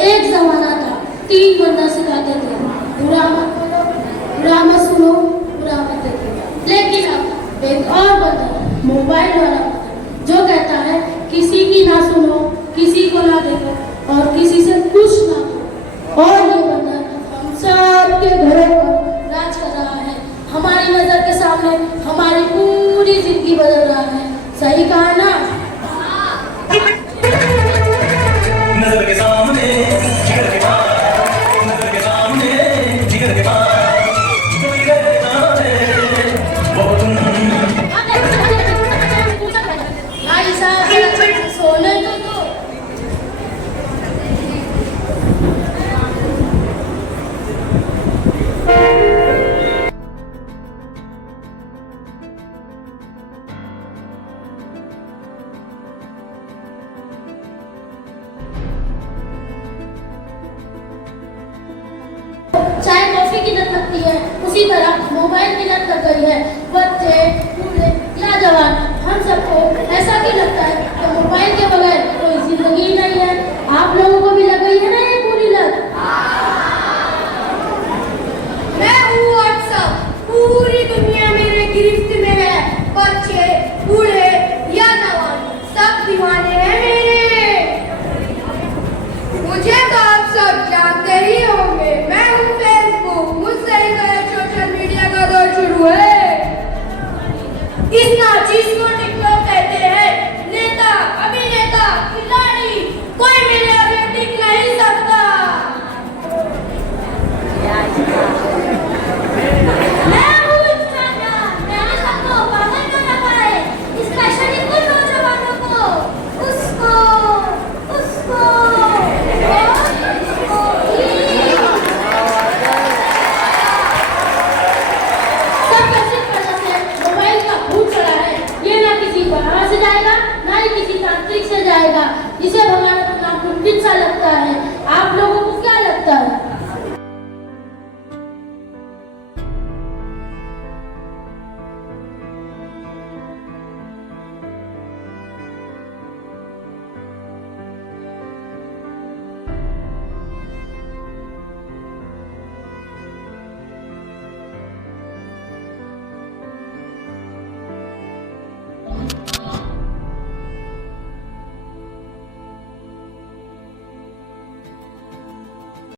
एक जमाना था, 3 बंदा सिखाते थे, बुरा मत बोलो, बुरा मत सुनो, बुरा मत देखो। लेकिन अब एक और बंदा मोबाइल वाला बंदा जो कहता है किसी की ना सुनो, किसी को ना देखो और किसी से कुछ ना करो। और ये बंदा हम सबके घरों पर राज कर रहा है, हमारी नजर के सामने हमारी पूरी जिंदगी बदल रहा है। सही कहा ना? नजर के सामने जिगर के पास, नजर के सामने जिगर के पास, कोई रहता है वो तुम। भाई साहब सोने तो दो। चाय कॉफी की लत लगती है, उसी तरह मोबाइल की लत लग गई है। बच्चे, बूढ़े या जवान, हम सबको ऐसा क्यों लगता है कि मोबाइल के बगैर कोई जिंदगी ही नहीं है? आप लोगों को भी लग गई है ना?